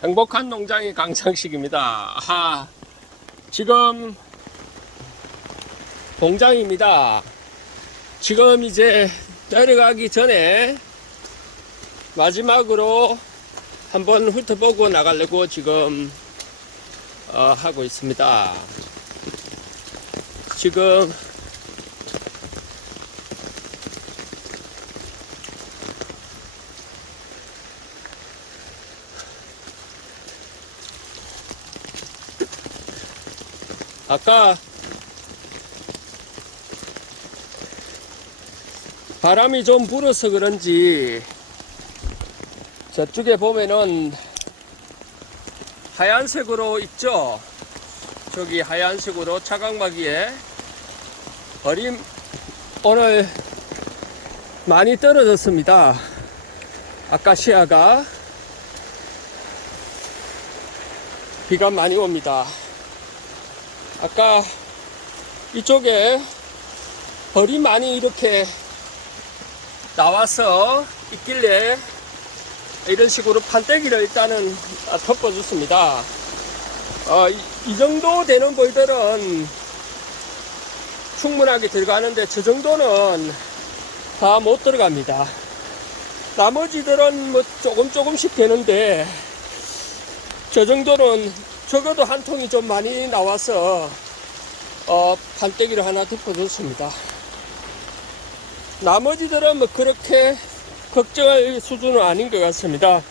행복한 농장의 강상식입니다. 아, 지금 공장입니다. 지금 이제 내려가기 전에 마지막으로 한번 훑어보고 나가려고 지금 어, 하고 있습니다. 지금 아까 바람이 좀 불어서 그런지 저쪽에 보면은 하얀색으로 있죠? 저기 하얀색으로 차각마기에 어림 오늘 많이 떨어졌습니다. 아카시아가 비가 많이 옵니다 아까 이쪽에 벌이 많이 이렇게 나와서 있길래 이런 식으로 판때기를 일단은 덮어줬습니다. 어, 이, 이 정도 되는 벌들은 충분하게 들어가는데 저 정도는 다 못 들어갑니다. 나머지들은 뭐 조금 조금씩 되는데 저 정도는 적어도 한 통이 좀 많이 나와서 어, 판때기를 하나 덮어줬습니다. 나머지들은 뭐 그렇게 걱정할 수준은 아닌 것 같습니다.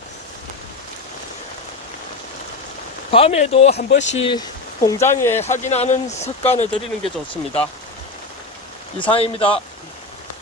밤에도 한 번씩 공장에 확인하는 습관을 들이는 게 좋습니다. 이상입니다.